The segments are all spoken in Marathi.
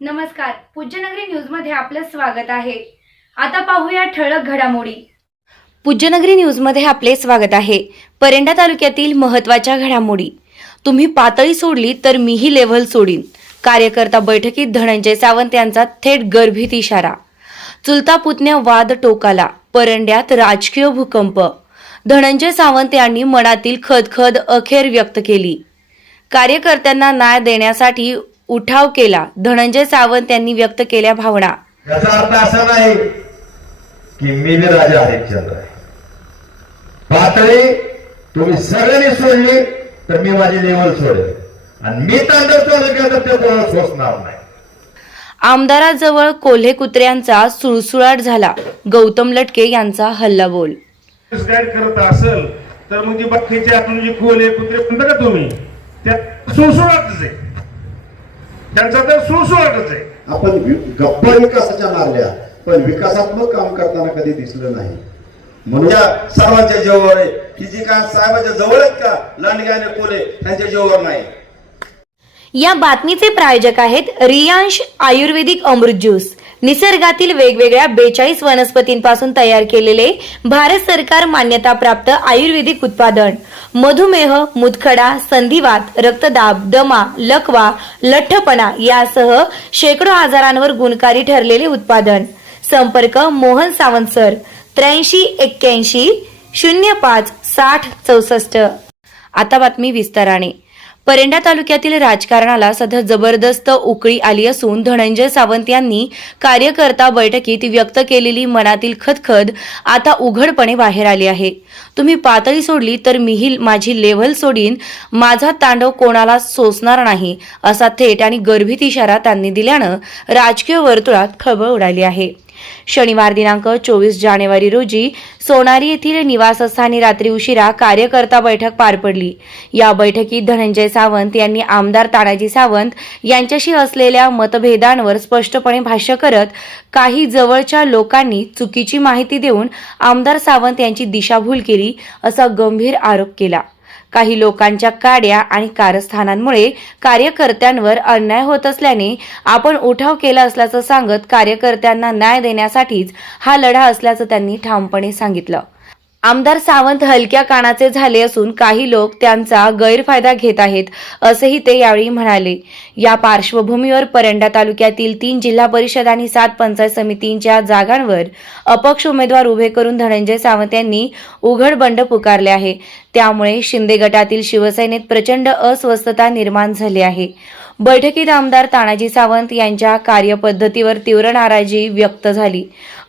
नमस्कार, पूज्यनगरी न्यूज मध्ये आपलं स्वागत आहे. आता पाहूया ठळक घडामोडी. पूज्यनगरी न्यूज मध्ये आपले स्वागत आहे. परंडा तालुक्यातील महत्त्वाच्या घडामोडी. तुम्ही पातळी सोडली तर मीही लेव्हल सोडीन. कार्यकर्ता बैठकीत धनंजय सावंत यांचा थेट गर्भित इशारा. चुलता पुतण्या वाद टोकाला. परंड्यात राजकीय भूकंप. धनंजय सावंत यांनी मनातील खदखद अखेर व्यक्त केली. कार्यकर्त्यांना न्याय देण्यासाठी उठाव केला. धनंजय सावंत यांनी व्यक्त केल्या भावना. याचा अर्थ असा नाही की मी बी राजा हरिश्चंद्र आहे. पातळी तुम्ही सगळ्यांनी सोडली तर मी माझी लेवल सोडेल आणि मी तांडव चालू केलं तर ते कोणाला सोसणार नाही. आमदाराजवळ कोल्हे कुत्र्यांचा सुळसुळाट झाला. गौतम लटके यांचा हल्लाबोल. गाईड करत असेल तर मग ती बाकीचे आपण जे कोल्हे कुत्रे म्हणता का तुम्ही त्या सुळसुळाटच आहे, त्यांचा तर सुळसुळाटच आहे. आपण गप्पा विकासाच्या मारल्या पण विकासात्मक काम करताना कधी दिसलं नाही. म्हणून या सर्वांच्या जीवावर आहे की जी काय साहेबांच्या जवळ आहेत का लांडगे आणि कोल्हे त्यांच्या जीवावर नाही. या बातमीचे प्रायोजक आहेत रियांश आयुर्वेदिक अमृत ज्यूस. निसर्गातील वेगवेगळ्या 42 वनस्पतींपासून तयार केलेले भारत सरकार मान्यताप्राप्त आयुर्वेदिक उत्पादन. मधुमेह, मुतखडा, संधिवात, रक्तदाब, दमा, लकवा, लठ्ठपणा यासह शेकडो आजारांवर गुणकारी ठरलेले उत्पादन. संपर्क मोहन सावंत सर 8381 05 60 64. आता बातमी विस्ताराने. परंडा तालुक्यातील राजकारणाला सध्या जबरदस्त उकळी आली असून धनंजय सावंत यांनी कार्यकर्ता बैठकीत व्यक्त केलेली मनातील खदखद आता उघडपणे बाहेर आली आहे. तुम्ही पातळी सोडली तर मीही माझी लेव्हल सोडीन. माझा तांडव कोणाला सोसणार नाही असा थेट आणि गर्भित इशारा त्यांनी दिल्यानं राजकीय वर्तुळात खळबळ उडाली आहे. शनिवार दिनांक 24 जानेवारी रोजी सोनारी येथील निवासस्थानी रात्री उशिरा कार्यकर्ता बैठक पार पडली. या बैठकीत धनंजय सावंत यांनी आमदार तानाजी सावंत यांच्याशी असलेल्या मतभेदांवर स्पष्टपणे भाष्य करत काही जवळच्या लोकांनी चुकीची माहिती देऊन आमदार सावंत यांची दिशाभूल केली असा गंभीर आरोप केला. काही लोकांच्या काड्या आणि कारस्थानांमुळे कार्यकर्त्यांवर अन्याय होत असल्याने आपण उठाव केला असल्याचं सांगत कार्यकर्त्यांना न्याय देण्यासाठीच हा लढा असल्याचं त्यांनी ठामपणे सांगितलं. आमदार सावंत हलक्या कानाचे झाले असून काही लोक त्यांचा गैरफायदा घेत आहेत असेही ते यावेळी म्हणाले. या पार्श्वभूमीवर परंडा तालुक्यातील 3 जिल्हा परिषद आणि 7 पंचायत समितींच्या जागांवर अपक्ष उमेदवार उभे करून धनंजय सावंत यांनी उघड बंड पुकारले आहे. त्यामुळे शिंदे गटातील शिवसेनेत प्रचंड अस्वस्थता निर्माण झाली आहे. बैठकीत आमदार तानाजी सावंत यांच्या कार्यपद्धतीवर तीव्र नाराजी व्यक्त झाली.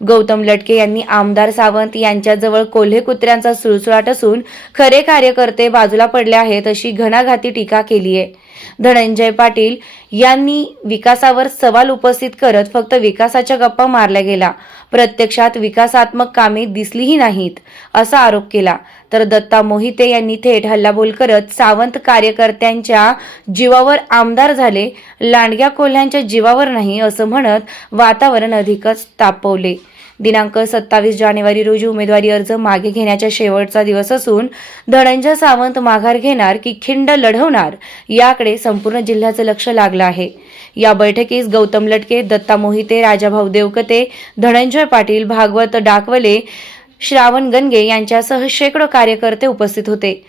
गौतम लटके यांनी आमदार सावंत यांच्याजवळ कोल्हे कुत्र्यांचा सुळसुळाट असून खरे कार्यकर्ते बाजूला पडले आहेत अशी घणाघाती टीका केली आहे. धनंजय पाटील यांनी विकासावर सवाल उपस्थित करत फक्त विकासाच्या गप्पा मारल्या गेला, प्रत्यक्षात विकासात्मक कामे दिसलीही नाहीत असा आरोप केला. तर दत्ता मोहिते यांनी थेट हल्लाबोल करत सावंत कार्यकर्त्यांच्या जीवावर आमदार झाले, लांडग्या कोल्ह्यांच्या जीवावर नाही असं म्हणत वातावरण अधिकच तापवले. दिनांक 27 जानेवारी रोजी उमेदवारी अर्ज मागे घेण्याचा शेवटचा दिवस असून धनंजय सावंत माघार घेणार की खिंड लढवणार याकडे संपूर्ण जिल्ह्याचं लक्ष लागलं आहे. या बैठकीस गौतम लटके, दत्ता मोहिते, राजाभाऊ देवकते, धनंजय पाटील, भागवत डाकवले, श्रावण गणगे यांच्यासह शेकडो कार्यकर्ते उपस्थित होते.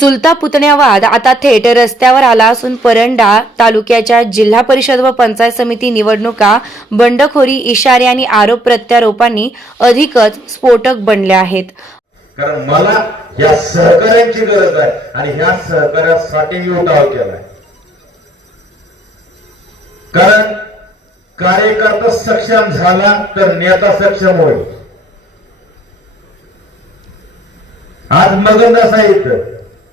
चुलता पुतण्या वाद आता थेट रस्त्यावर आला असून परंडा तालुक्याच्या जिल्हा परिषद व पंचायत समिती निवडणुका बंडखोरी, इशारे आणि आरोप प्रत्यारोपांनी अधिकच स्फोटक बनल्या आहेत. कारण मला या सहकार्यांची गरज आहे आणि ह्या सहकार्यासाठी मी उठाव केलाय. कारण कार्यकर्ता सक्षम झाला तर नेता सक्षम होईल. आज मगंदा साहित्य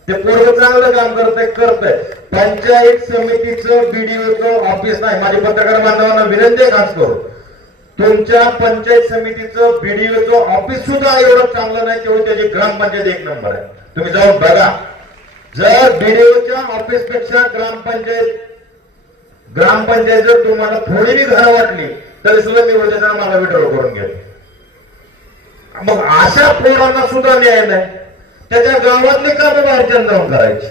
ते पूर्व चांगलं काम करतंय. पंचायत समितीचं बीडीओचं ऑफिस नाही. माझे पत्रकार बांधवांना विनंती खास करू, तुमच्या पंचायत समितीचं बीडीओचं ऑफिस सुद्धा एवढं चांगलं नाही तेवढं त्याची ग्रामपंचायत 1 नंबर आहे. तुम्ही जाऊन बघा. जर बीडीओच्या ऑफिस पेक्षा ग्रामपंचायत जर तुम्हाला थोडी बी घरं वाटली तरी सुद्धा मी उद्या मला विड्रॉ करून घेतो. मग अशा पोरांना सुद्धा न्याय नाही. त्याच्या गावातले काम बाहेरच्या जाऊन करायचे.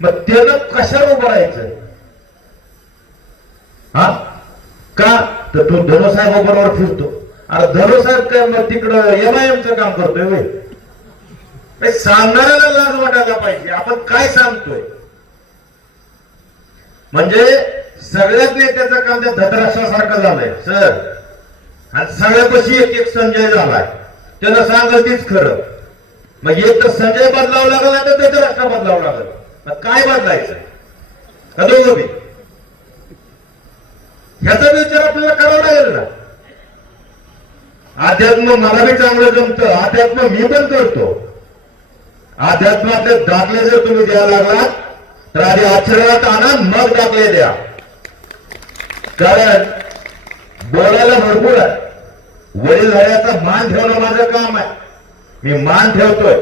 मग त्यानं कशाला उभं राहायचं? हा का तर तो धनुसाहेबाबरोबर फिरतो. अरे धनुसाहेब काय मग तिकडं MIMचं काम करतोय होय? हे सांगणाऱ्याला लाज वाटायला पाहिजे आपण काय सांगतोय. म्हणजे सगळ्याच नेत्याचं काम त्या धतराष्ट्रासारखं झालंय सर. आणि सगळ्यापाशी एक एक संजय झालाय. त्याला सांगल तीच खरं. मग एक तर संजय बदलावं लागल तर धतराष्ट्र बदलावं लागल. मग काय बदलायचं का दोघं बी? ह्याचा विचार आपल्याला करावा लागेल ना. अध्यात्म मला बी चांगलं जमतं. अध्यात्म मी पण करतो. अध्यात्मातले दाखले जर तुम्ही द्यायला लागलात तर आधी आचरणात आणा मग दाखले द्या. कारण बोलायला भरपूर आहे. वडीलधाऱ्याचा मान ठेवणं माझं काम आहे. मी मान ठेवतोय.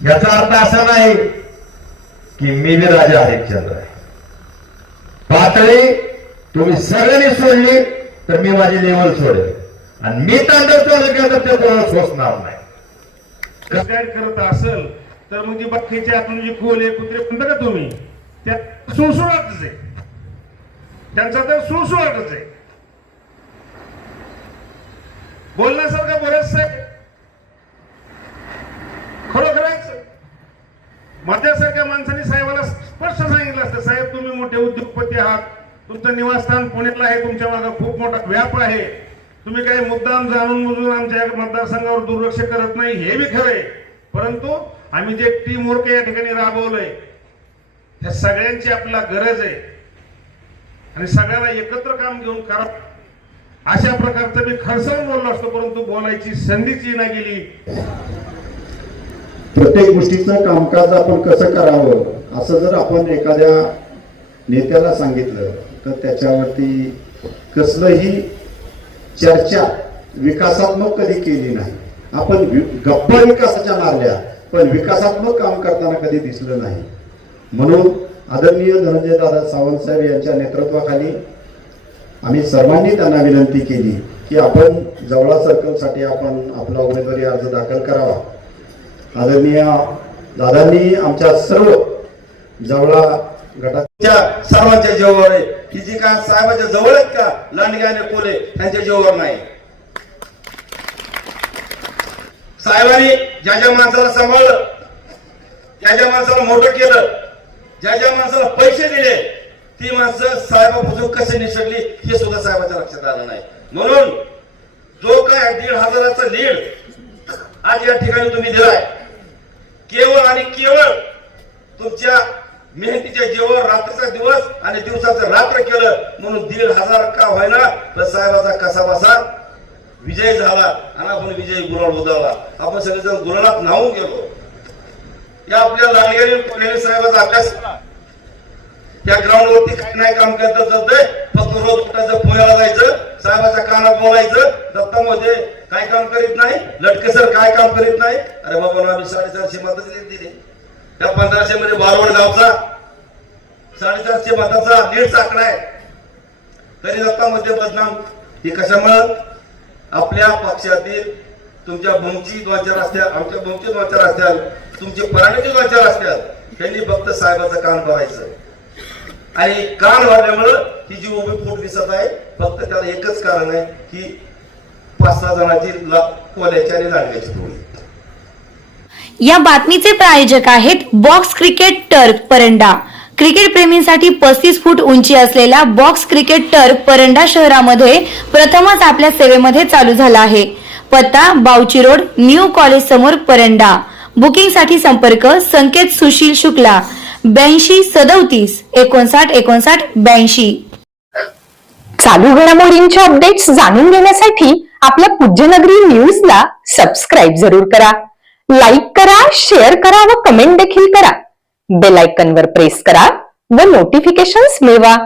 याचा अर्थ असा नाही की मी बी राजा हरिश्चंद्र आहे. पातळी तुम्ही सगळ्यांनी सोडली तर मी माझी लेवल सोडेल. आणि मी तांडव चालू केलं तर ते कोणाला सोसणार नाही. गाईड करत असेल तर मग ती बाकीच्या आतून जी कोले कुत्रे म्हणता का तुम्ही त्या सुळसुळाटच आहे. त्यांचा तर सुळसुळाटच आहे. बोलण्यासारखं बोलायचं साहेब खरोखरच माझ्यासारख्या माणसाने साहेबाला स्पष्ट सांगितलं असतं, साहेब तुम्ही मोठे उद्योगपती आहात, तुमचं निवासस्थान पुण्यातलं आहे, तुमच्या मागे खूप मोठा व्याप आहे, तुम्ही काही मुद्दाम जाणून बुजून आमच्या मतदारसंघावर दुर्लक्ष करत नाही हे बी खरंय. परंतु आम्ही जे टीम वर्क या ठिकाणी राबवलंय त्या सगळ्यांची आपल्याला गरज आहे आणि सगळ्यांना एकत्र काम घेऊन करा अशा प्रकारचं मी खडसावून बोललो असतो. परंतु बोलायची संधीच येईना गेली. प्रत्येक गोष्टीचं कामकाज आपण कसं करावं असं जर आपण एखाद्या नेत्याला सांगितलं तर त्याच्यावरती कसलंही चर्चा विकासात्मक कधी केली नाही. आपण गप्पा विकासाच्या मारल्या पण विकासात्मक काम करताना कधी दिसलं नाही. म्हणून आदरणीय धनंजय दादा सावंत साहेब यांच्या नेतृत्वाखाली आम्ही सर्वांनी त्यांना विनंती केली की आपण जवळा सर्कलसाठी आपण आपला उमेदवारी अर्ज दाखल करावा. आदरणीय दादांनी आमच्या सर्व जवळा गटाच्या सर्वांच्या जीवावर आहे. ही जी काय साहेबाच्या जवळ आहेत का लांडगे आणि कोले त्यांच्या जीवावर नाही. साहेबांनी ज्या ज्या माणसाला सांभाळलं, ज्या ज्या माणसाला मोठं केलं, ज्या ज्या माणसाला पैसे दिले ती माणसं साहेबापासून कसे निसटली हे सुद्धा साहेबाच्या लक्षात आलं नाही. म्हणून जो काय 1,500चा लीड आज या ठिकाणी तुम्ही दिलाय केवळ आणि केवळ तुमच्या मेहनतीच्या जीवावर रात्रीचा दिवस आणि दिवसाचं रात्र केलं म्हणून 1,500 का व्हायना तर साहेबाचा कसा बसा विजय झाला आणि आपण विजय गुलाल उधळला. आपण सगळेजण गुलालात न्हावून गेलो. या आपल्या लांडगे कोल्हे साहेबाचा अभ्यास त्या ग्राउंडवरती काही नाही काम करत चालतंय. फक्त रोज उठायचं, पुण्याला जायचं, साहेबाच्या कानात बोलायचं. दत्तामध्ये काय काम करीत नाही, लटके सर काय काम करीत नाही. अरे बाबा आम्ही 450 मतच दिली. त्या 1500 मध्ये बारवड गावचा 450 मताचा लीडचा आकडा आहे. तरी दत्तामध्ये बदनाम ही कशामुळे आपल्या पक्षातील तुमच्या भूमची 2-4 असत्या, आमच्या भूमची 2-4 असत्याल, तुमची पराठीची 2-4 असत्याल. त्यांनी फक्त साहेबाचं काम करायचं आणि कान भरल्यामुळं ही जी उभी फूट दिसत आहे फक्त त्याला एकच कारण आहे की 5-6 जणांची कोल्याची आणि लांडग्याची टोळी. या बातमीचे प्रायोजक आहेत box cricket turf Paranda. Cricket प्रेमींसाठी 35 फूट उंची असलेला बॉक्स क्रिकेट टर्क परंडा शहरामध्ये प्रथमच आपल्या सेवेमध्ये चालू झाला आहे. पत्ता बावची रोड, न्यू कॉलेज समोर, परंडा. बुकिंगसाठी संपर्क संकेत सुशील शुक्ला 82 37 59 59 82. चालू घडामोडींचे अपडेट्स जाणून घेण्यासाठी आपल्या पूज्यनगरी न्यूजला सबस्क्राईब जरूर करा. लाईक करा, शेअर करा व कमेंट देखील करा. बेल आयकॉनवर प्रेस करा व नोटिफिकेशन्स मिळवा.